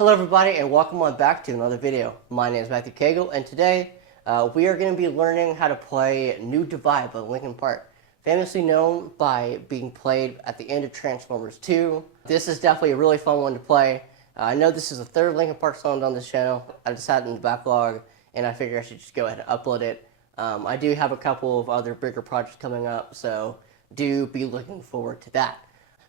Hello everybody and welcome on back to another video. My name is Matthew Cagle and today we are going to be learning how to play New Divide by Linkin Park. Famously known by being played at the end of Transformers 2. This is definitely a really fun one to play. I know this is the third Linkin Park song on this channel. I just had it in the backlog and I figured I should just go ahead and upload it. I do have a couple of other bigger projects coming up, so do be looking forward to that.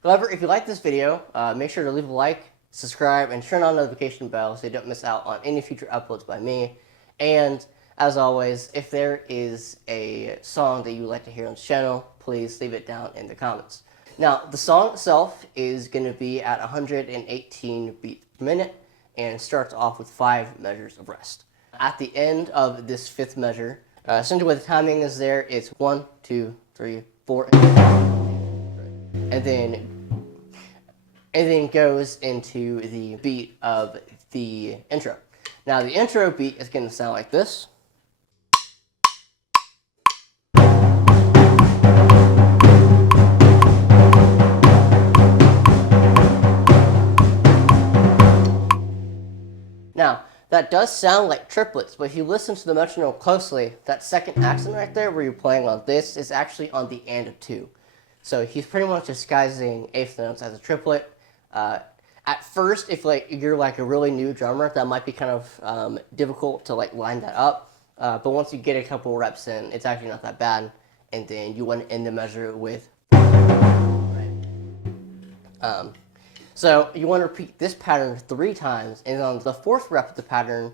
However, if you like this video, make sure to leave a like, subscribe, and turn on the notification bell so you don't miss out on any future uploads by me. And as always, if there is a song that you would like to hear on the channel, please leave it down in the comments. Now, the song itself is going to be at 118 beats per minute and starts off with 5 measures of rest. At the end of this 5th measure, essentially what the timing is there, it's 1, 2, 3, 4, and then goes into the beat of the intro. Now the intro beat is going to sound like this. Now that does sound like triplets, but if you listen to the metronome closely, that second accent right there where you're playing on this is actually on the and of 2. So he's pretty much disguising eighth notes as a triplet. At first, if you're a really new drummer, that might be kind of difficult to line that up. But once you get a couple reps in, it's actually not that bad. And then you want to end the measure with. So you want to repeat this pattern 3 times, and on the 4th rep of the pattern,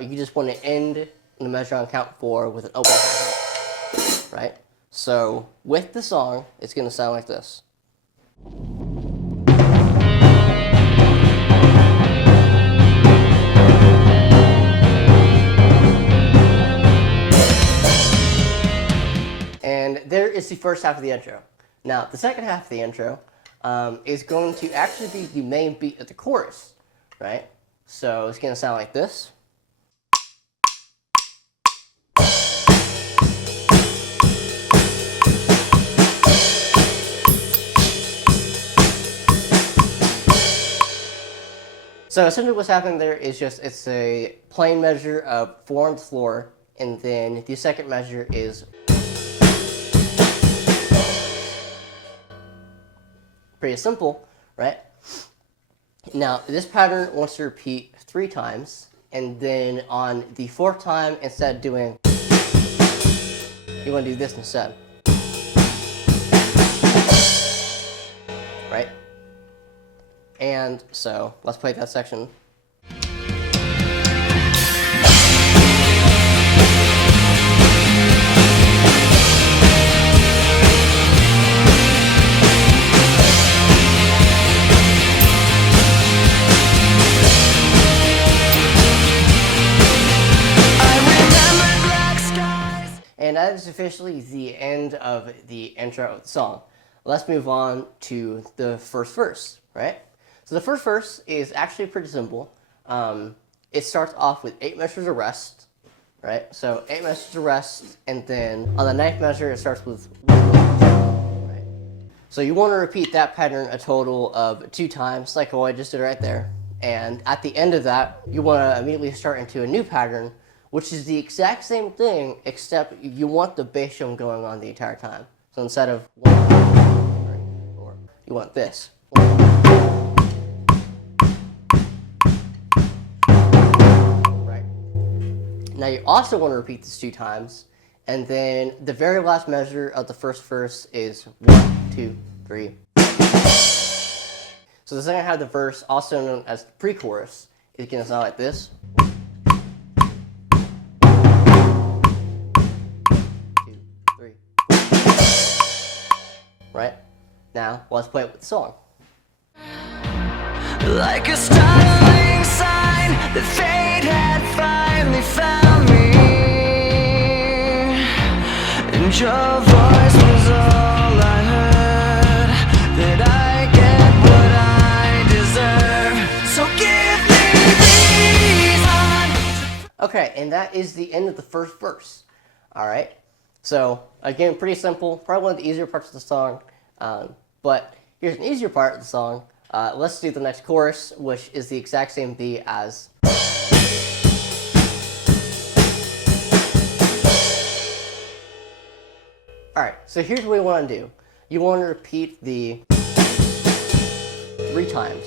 you just want to end the measure on count 4 with an open hi-hat, right? So with the song, it's going to sound like this. And there is the first half of the intro. Now, the second half of the intro is going to actually be the main beat of the chorus, right? So it's going to sound like this. So essentially what's happening there is just it's a plain measure of 4 on the floor, and then the second measure is pretty simple, right? Now this pattern wants to repeat 3 times, and then on the 4th time, instead of doing, you want to do this instead, right? And so let's play that section. And that is officially the end of the intro of the song. Let's move on to the first verse, right? So the first verse is actually pretty simple. It starts off with 8 measures of rest, right? So 8 measures of rest, and then on the 9th measure, it starts with 1, right? So you want to repeat that pattern a total of 2 times, like what I just did right there. And at the end of that, you want to immediately start into a new pattern, which is the exact same thing, except you want the bass drum going on the entire time. So instead of 1, 2, 3, 4, you want this. Right. Now you also want to repeat this 2 times, and then the very last measure of the first verse is 1, 2, 3. So the second half of the verse, also known as the pre-chorus, is going to sound like this. Right? Now, let's play it with the song. Like a startling sign that fate had finally found me, and your voice was all I heard, that I get what I deserve, so give me reason. Okay, and that is the end of the first verse. Alright? So, again, pretty simple. Probably one of the easier parts of the song. But here's an easier part of the song. Let's do the next chorus, which is the exact same beat as. Alright, so here's what we want to do. You want to repeat the 3 times,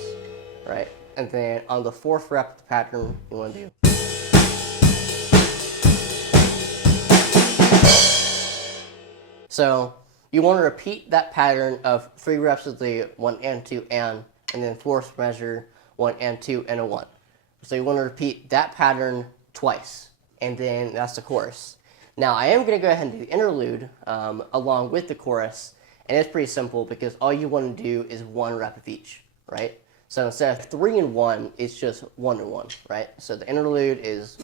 right? And then on the 4th rep of the pattern, you want to do. So you want to repeat that pattern of 3 reps of the 1 and 2 and then 4th measure 1 and 2 and a 1. So you want to repeat that pattern twice, and then that's the chorus. Now I am going to go ahead and do the interlude along with the chorus, and it's pretty simple because all you want to do is 1 rep of each, right? So instead of 3 and 1, it's just 1 and 1, right? So the interlude is.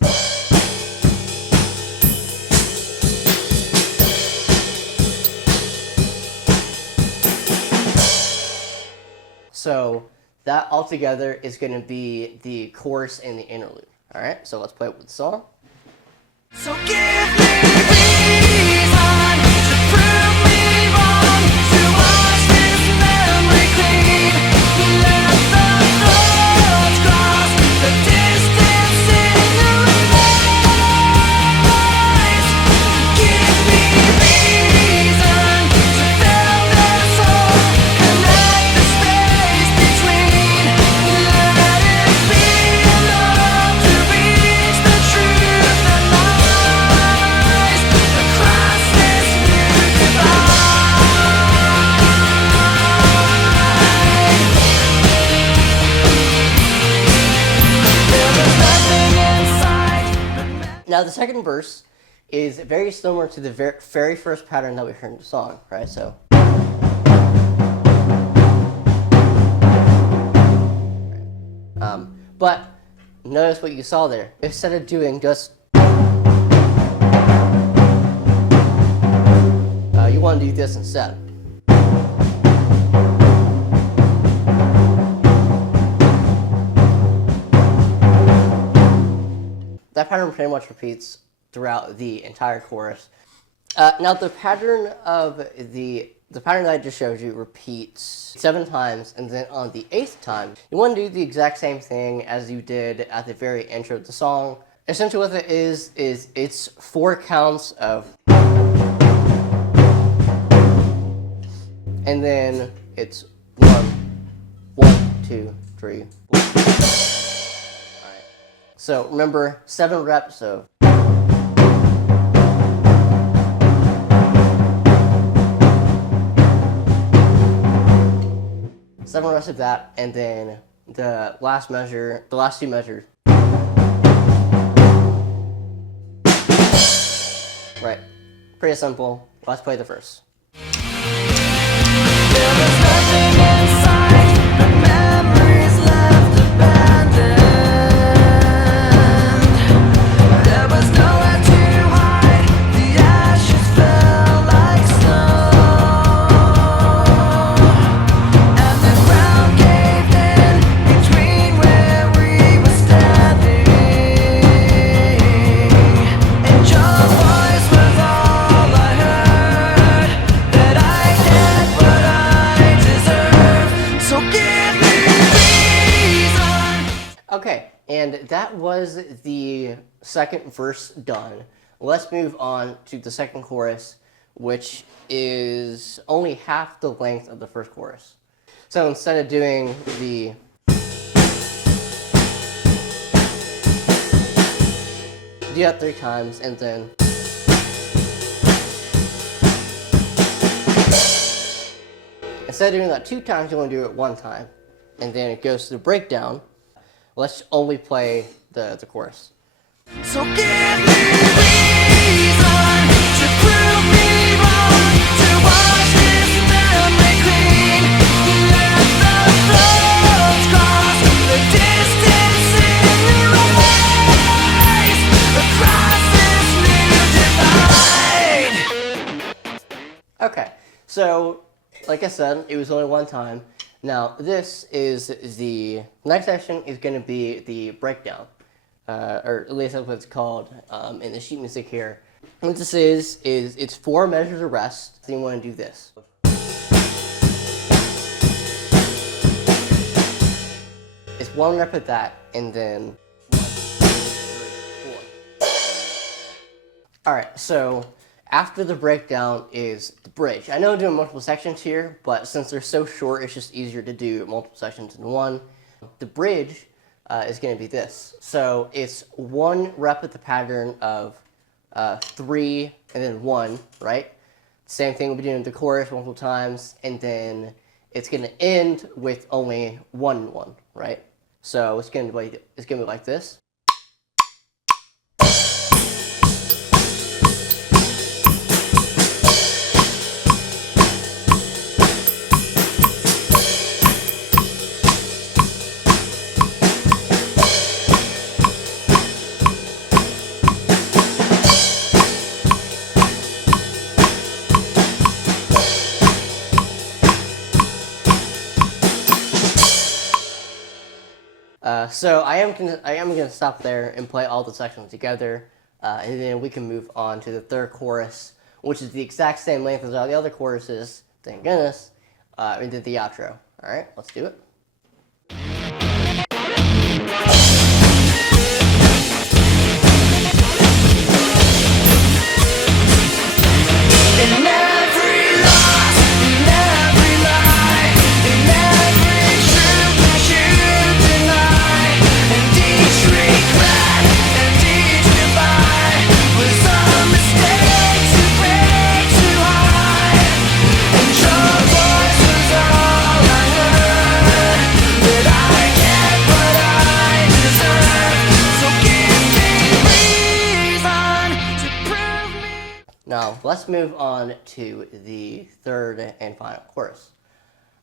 So that altogether is going to be the chorus and the interlude. All right, so let's play it with the song. So give me reason to prove me wrong, to wash this memory clean. Let the thoughts cross the distance in your eyes. Give me reason to fill this hole, connect the space between. Let it be enough to reach the truth that lies across this new divide. There was nothing inside but Now the second verse is very similar to the very first pattern that we heard in the song, right? So. But notice what you saw there. Instead of doing just, you want to do this instead. That pattern pretty much repeats throughout the entire chorus. Now the pattern that I just showed you repeats 7 times, and then on the 8th time, you want to do the exact same thing as you did at the very intro of the song. Essentially what it is it's 4 counts of, and then it's 1, 2, 3, 4. Alright. So remember, 7 reps of. 7 reps of that, and then the last 2 measures. Right. Pretty simple. Let's play the verse. there was nothing inside but memories left abandoned. There was nowhere to hide, the ashes fell like snow, and the ground caved in between where we were standing, and your voice was all I heard, that I get what I deserve, so give me reason. Okay, and that was the second verse done. Let's move on to the second chorus, which is only half the length of the first chorus. So instead of doing the. Do that 3 times, and then. Instead of doing that 2 times, you want to do it 1 time. And then it goes to the breakdown. Let's only play the chorus. So give me reason to prove me wrong, to wash this memory clean. Let the thoughts cross the distance in your eyes across this new divide. Okay, so like I said, it was only 1 time. Now this is the next section is going to be the breakdown, or at least that's what it's called in the sheet music here. What this is it's 4 measures of rest. So you want to do this. it's one rep of that, and then 1, 2, 3, 4. All right, so after the breakdown is the bridge. I know I'm doing multiple sections here, but since they're so short, it's just easier to do multiple sections in one. The bridge is going to be this. So it's one rep of the pattern of 3 and then 1, right? Same thing we'll be doing the chorus multiple times, and then it's going to end with only 1 and 1, right? So it's going to be like this. So I am gonna stop there and play all the sections together, and then we can move on to the third chorus, which is the exact same length as all the other choruses. Thank goodness. And then the outro. All right, let's do it. Now, let's move on to the third and final chorus.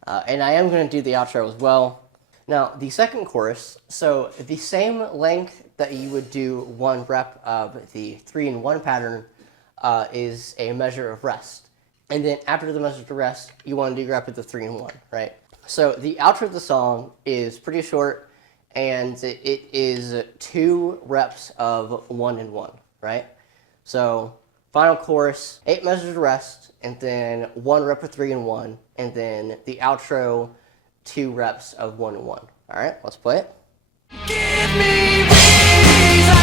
And I am going to do the outro as well. Now, the second chorus, so the same length that you would do one rep of the 3 and 1 pattern is a measure of rest. And then after the measure of rest, you want to do rep of the 3 and 1, right? So the outro of the song is pretty short, and it is 2 reps of 1 and 1, right? So final chorus, 8 measures of rest, and then 1 rep of 3 and 1, and then the outro, 2 reps of 1 and 1. All right, let's play it. Give me reason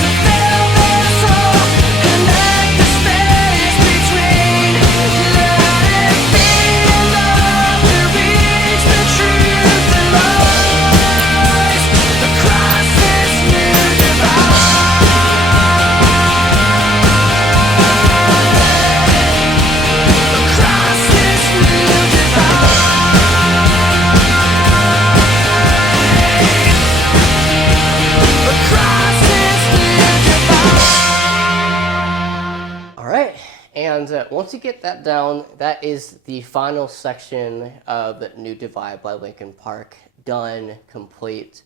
to fill this hole, connect the space between. Let it be enough to reach the truth that lies across this new divide. Across this new divide. And once you get that down, that is the final section of New Divide by Linkin Park. Done, complete.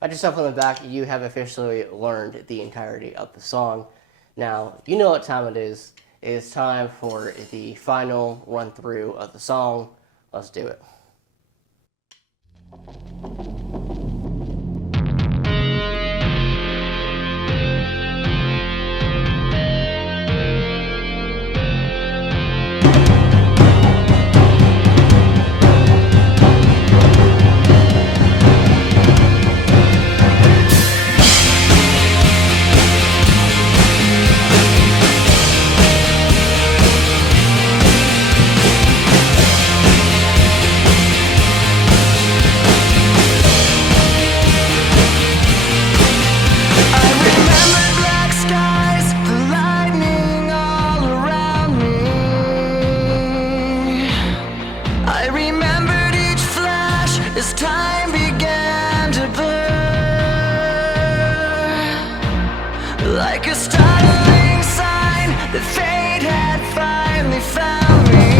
Pat yourself on the back, you have officially learned the entirety of the song. Now, you know what time it is. It is time for the final run through of the song. Let's do it. As time began to blur, like a startling sign that fate had finally found me,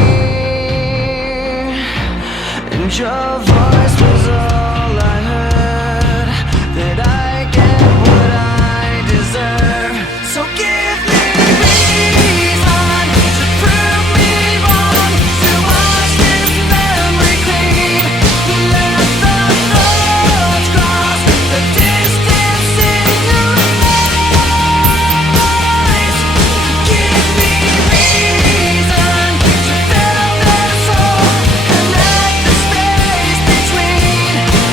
and your voice was all I heard, that I get what I deserve. So give me reason to prove me wrong, to wash this memory clean. Let the thoughts cross the distance in your eyes. Give me reason to fill this hole, connect the space between.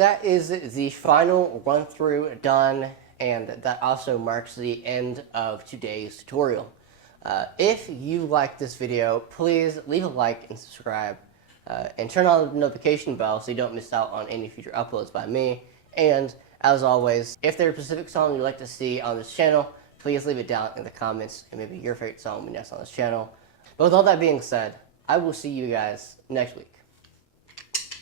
that is the final run through done, and that also marks the end of today's tutorial. If you like this video, please leave a like and subscribe, and turn on the notification bell so you don't miss out on any future uploads by me. And as always, if there's a specific song you'd like to see on this channel, please leave it down in the comments, and maybe your favorite song will be next on this channel. But with all that being said, I will see you guys next week.